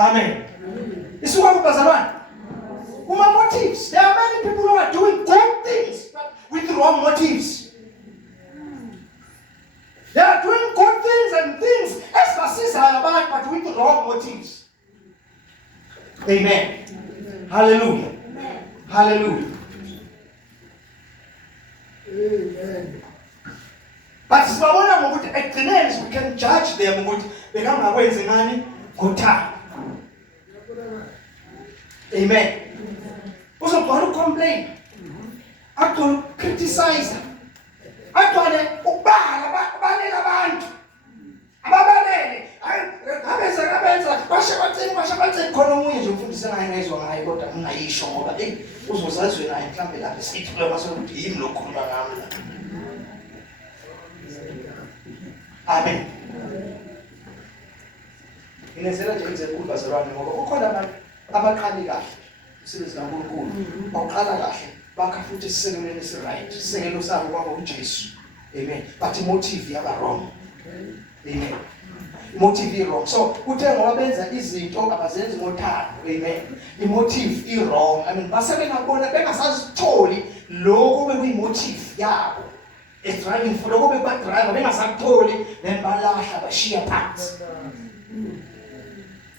Amen. Isuka kubazalwane. Uma motives. There are many people who are doing good things but with wrong motives. They are doing good things and things as basizayo abantu but with wrong motives. Amen. Hallelujah. Hallelujah. Amen. But sibabona ngokuthi ekugcineni we can judge them ukuthi bekangakwenzi ngani ngothando. Amen. Uzobhala ucomplain. Akho criticize. Akhona ukubala abalela abantu. Ababalele. Abenza bashabathini khona umunye nje umfundisi engayizwa ngayo kodwa ngingayisho ngoba uzozazwe naye mhlambe lapha sithi kule masokuthi yimi lokhuluma ngami la. Amen. Inezela nje enkulu bazalwane ngoba ukhona abantu abaqali kahle umsebenzi kaNkulunkulu baqala kahle bakha futhi isisekelo esiright isisekelo sabo kwabo uJesu. Amen. But motive yaba wrong. Amen. Motive wrong. So uthe ngoba benza izinto abazenzi ngothando. Amen. Motive is wrong. I mean basebengabona bengasazitholi lokho bekuyimotive yabo. Driving for lokho bekwadrive bengasakutholi then balahla bashiya phansi.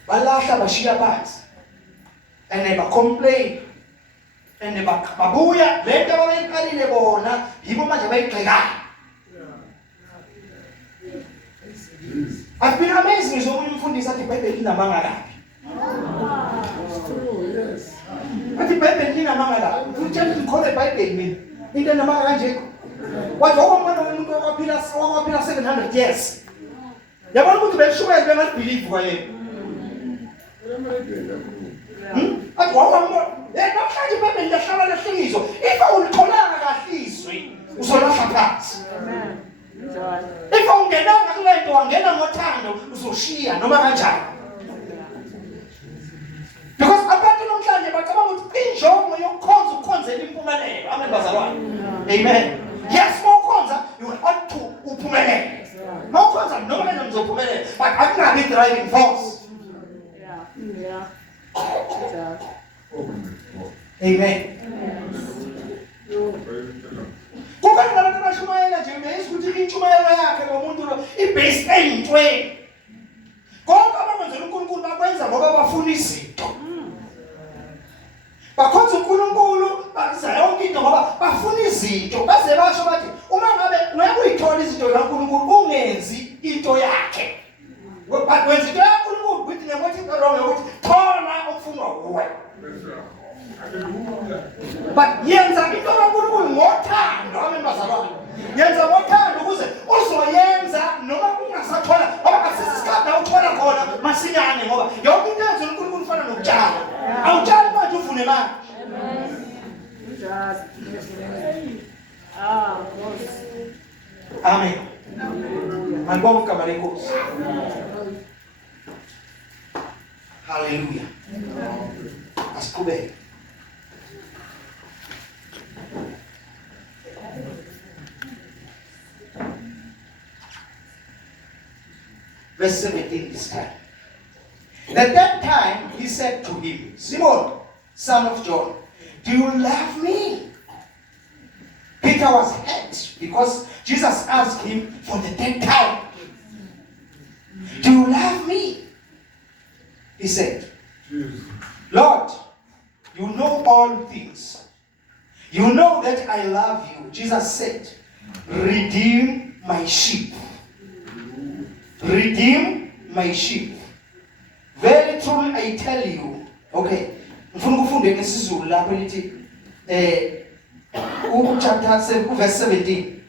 Balahla bashiya phansi. And they complain. And they babuya lento abayiqalile bona yibo manje bayigxekayo. I've been amazed ngisho umunye umfundisi athi iBhayibheli linamanga laphi. Yes. Athi iBhayibheli linamanga laphi. Utshela ngikholwe iBhayibheli mina. Into enamanga kanje. Wathi okombona umuntu owaphila 700 years. Yabona ukuthi beshumayela bengabelieve kwayena. Athi wawambona namhlanje iBhayibheli lahlala lehlizwe. If awulitholanga kahle izwi uzolahla phansi. Amen. If ungenanga kule nto wangena ngothando uzoshiya noma kanjani. Because abantu namhlanje bacabanga ukuthi injongo yokukhonza ukukhonzela impumelelo. Amen bazalwane. Amen. Yes, mawukhonza you have to uphumelele. Mawukhonza noma kanjani uzophumelela but akungabi driving force. Yeah. Amen. Kukhona abantu abashumayela nje uyayisukuthi intshumayelo yakhe lo muntu lo ibase eyintweni. Konke abakwenzela uNkulunkulu bakwenza ngoba bafuna izinto. Bakhonza uNkulunkulu baza yonke into ngoba bafuna izinto. Baze basho bathi uma ngabe uyakuyithola izinto kaNkulunkulu ungenzi into yakhe. But wenza into kaNkulunkulu ukuthi ngemothi wrong ukuthi thola okufunwa kuwe. But yenza into kaNkulunkulu ngothando. Amen bazalwane. Yenza ngothando ukuze uzoyenza noma ungasathola ngoba asisikade awuthola khona masinyane ngoba yonke into yenza uNkulunkulu ufana nokutshala. Awutshali manje uvune manje. Amen. Manibonga igama lenkosi. Hallelujah. Asiqhubeke. Verse 17 this time. At that time he said to him, Simon, son of John, do you love me? Peter was hurt because Jesus asked him for the 10th time. Do you love me? He said, Lord, you know all things. You know that I love you. Jesus said, redeem my sheep. Redeem my sheep. Very truly I tell you. Okay. Ngifuna ukufunde ngesizulu lapho lithi chapter 7 verse 17.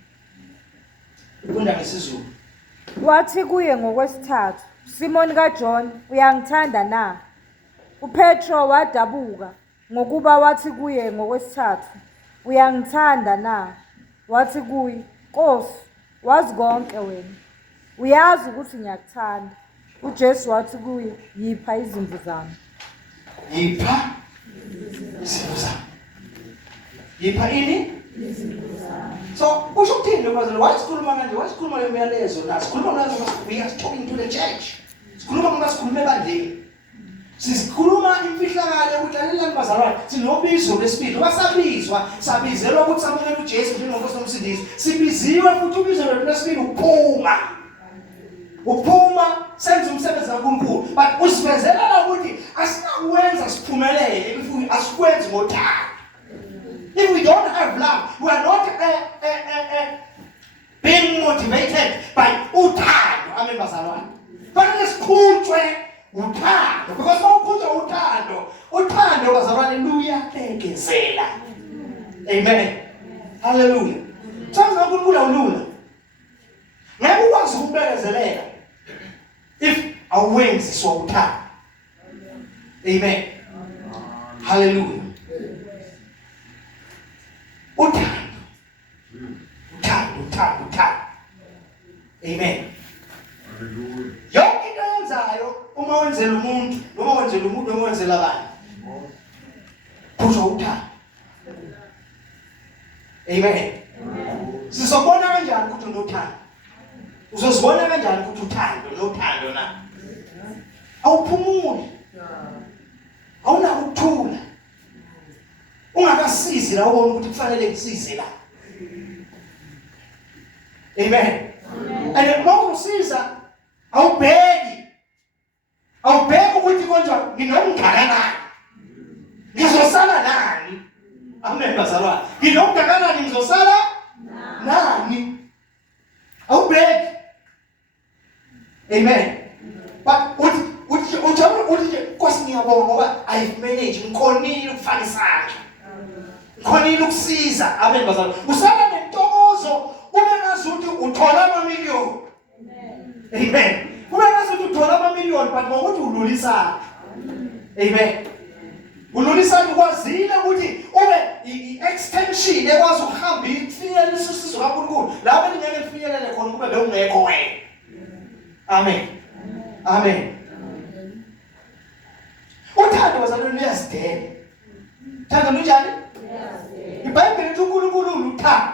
Ufunda ngesizulu. Wathi kuye ngokwesithathu, Simon kaJohn, uyangithanda na? uPetro wadabuka ngokuba wathi kuye ngokwesithathu, uyangithanda na? Wathi kuye, Nkosi, wazi konke wena. Uyazi ukuthi ngiyakuthanda. uJesu wathi kuye, yipha izimvu zami. Yipha izimvu zami. Yipha ini? Izimvu zami. So, usho ukuthini lo bazalwane? Wasikhuluma kanje, wasikhuluma le myalezo na. Sikhuluma ngazo we are talking to the church. Sikhuluma ngoba sikhuluma ebandleni. Sisikhuluma imfihlakalo ukudlalela bazalwane sinobizo lesibili wasabizwa sabizelwa ukuthi samukele uJesu njengenkosi nomsindisi sibiziwe futhi ubizo lesibili uphuma senze umsebenzi kaNkulunkulu but usifezela ukuthi asinakuwenza siphumelele if asikwenzi ngothando. If we don't have love, we are not being motivated by uthando. Amen bazalwane. Fanele sikhutshwe uthando because mawukhutshwa uthando bazalwane luyabekezela. Amen. Hallelujah. Thanks kaNkulunkulu awulula. Ngeke ukwazi ukubekezelela if awenzi so uthando. Amen. Hallelujah. Uthando. Amen. Hallelujah. Yonke into yenzayo uma wenzela umuntu, noma wenzela umuntu noma wenzela abantu. Kusho uthando. Amen. Sizobona kanjani ukuthi unothando? Uzozibona kanjani ukuthi unothando na? Awuphumuli. Awunako ukuthula. Ungakasizi la ubona ukuthi kufanele ngisize la. Amen. And mawusiza awubheki ukuthi konje nginomngakanani. Ngizosala nani? Amen bazalwane. Nginomngakanani ngizosala nani? Awubheki. Amen. But uthi Nkosi ngiyabonga ngoba I've managed ngikhonile ukufaka isandla. Ngikhonile ukusiza. Amen bazalwane. Usala nentokozo ube ngazuthi uthola amamiliyoni. Amen. Ube ngazuthi uthola amamiliyoni but ngokuthi udlulisa. Amen. Udlulisa ukwazile ukuthi ube i-extension ekwazi ukuhamba ifinyelele isisizo kaNkulunkulu. Lapho ngeke lifinyelele khona kube bewungekho wena. Amen. Amen. Uthando bazalwane luyasidela. Thando lunjani? Luyasidela. iBhayibheli lithi uNkulunkulu uthando.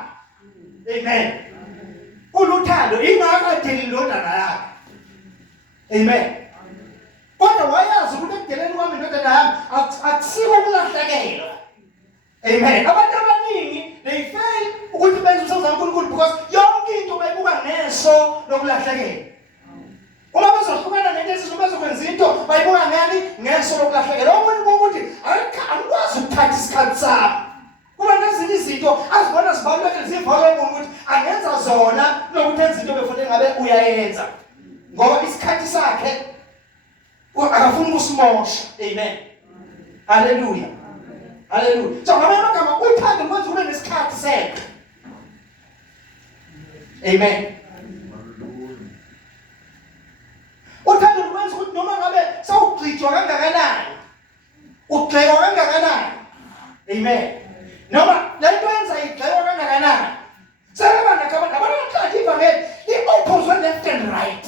Amen. Uthando ingakadeli indodana yakhe. Amen. Kodwa wayazi ukuthi ekudeleni kwami indodana yami akusiko ukulahlekelwa. Amen. Abantu abaningi they fail ukuthi benze umsebenzi kaNkulunkulu because yonke into bayibuka neso lokulahlekelwa. Uma bezohlukana nento esizokwenza into bayibuka ngani ngeso lokulahlekelwa. Omunye ukuthi angikwazi ukuthatha isikhathi sami. Kuba nezinye izinto azibona zibalulekile zivalwe ukuthi angenza zona nokuthi enza into befanele ngabe uyayenza. Ngoba isikhathi sakhe akafuni ukusimosha. Amen. Hallelujah. Hallelujah. So ngamanye amagama uthando kwenza ube nesikhathi sakhe. Amen. Uthando kwenza ukuthi noma ngabe sawugcitshwa kangakanani ugxekwa kangakanani. Amen. Noma lento yenza igxekwa kangakanani sebebana abantu abaxathi ivangeli i-oppose left and right.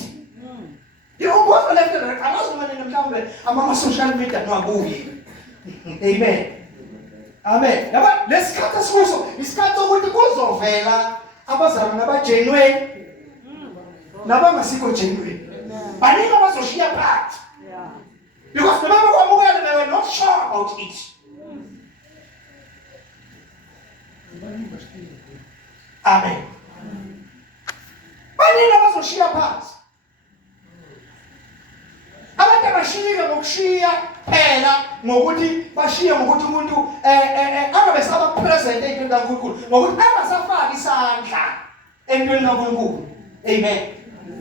I-oppose left and right angazumane mhlawumbe ama-social media nwabuye. Amen. Amen. Yaba lesikhathi esikuso isikhathi sokuthi kuzovela abazalwane nabagenuine nabangasikho genuine. Baningi abazoshiya phansi. Because noma bekwamukela they were not sure about it. Amen. Baningi abazoshiya phansi. Abantu abashiyeka ngokushiya phela ngokuthi bashiye ngokuthi umuntu angabe saba present entweni kaNkulunkulu ngokuthi angasafaki isandla entweni kaNkulunkulu. Amen.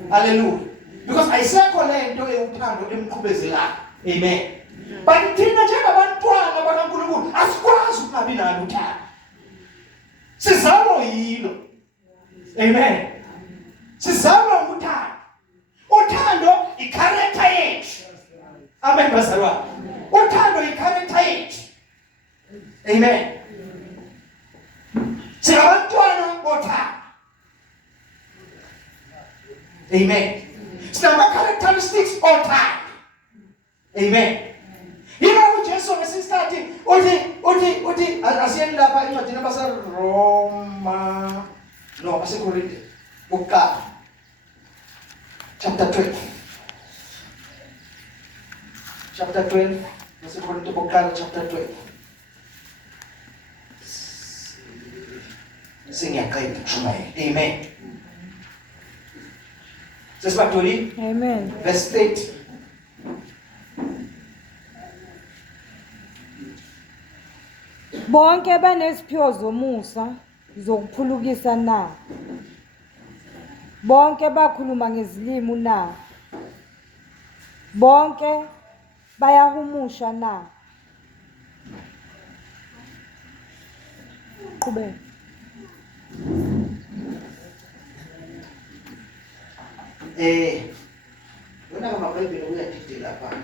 Hallelujah. Because ayisekho lento euthando emqhubezelayo. Amen. But thina njengabantwana bakaNkulunkulu asikwazi ukungabi nalo uthando. Sizalwa yilo. Amen. Sizalwa ukuthanda. Uthando i-character yethu. Amen bazalwane. Uthando i-character yethu. Amen. Singabantwana bothando. Amen. Sinama-characteristics othando. Amen. Yina uJesu ngesikhathi uthi asiyeni lapha encwadini yabaseRoma aseKorinte ukuqala chapter 12. chapter 12. Nasekorinto bokuqala chapter 12. Sengiyaqeda kushumayela. Amen. Sesibatholile? Amen. Verse 30. Bonke baneziphiwo zomusa zokuphulukisa na? Bonke bakhuluma ngezilimi na? Bonke bayahumusha na? Qhubeka. Wena ngamabhayibheli uyadidela lapha.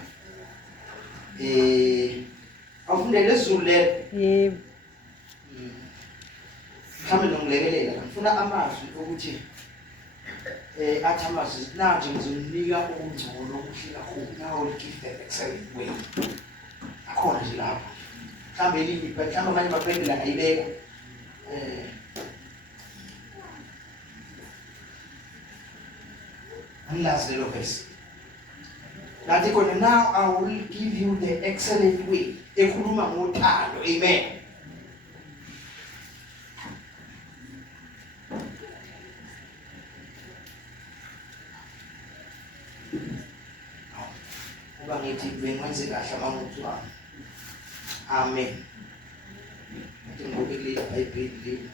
Awufundele isiZulu le. Yebo. Mhlawumbe nongilekelela ngifuna amazwi ukuthi athi amazwi nanje ngizonika okungcono okuhle kakhulu. Now give the excellent way. Akhona nje lapha. Mhlawumbe elinye mhlawumbe amanye amabhayibheli ayibeka. Angilazi lelo verse. Nathi khona now I will give you the excellent way. Ekhuluma ngothando. Amen. Uba ngithi bengenze kahle amanguthu wami. Amen. Nathi ngibukele iBhayibheli le.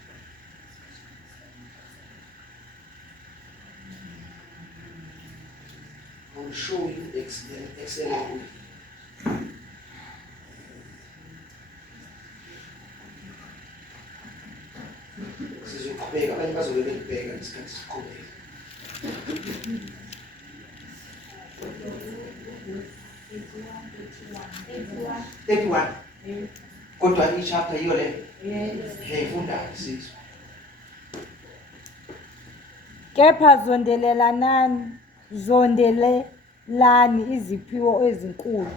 I will show you excellent way. Sizoqhubeka abanye bazobe belibheka isikhathi siqhubeka. Everyone. Kodwa ichapter hiyo le. Funda sisi. Kepha zondelelani iziphiwo ezinkulu.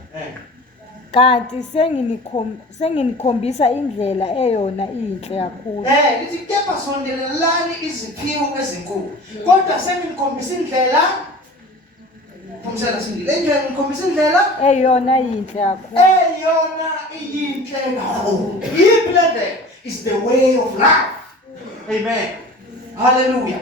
Kanti senginikhombisa indlela eyona inhle kakhulu. Lithi kepha zondelelani iziphiwo ezinkulu. Kodwa senginikhombisa indlela ngikhombisa indlela eyona inhle kakhulu. eyona inhle kakhulu. Yiphi le ndlela? Is the way of life. Amen. Hallelujah.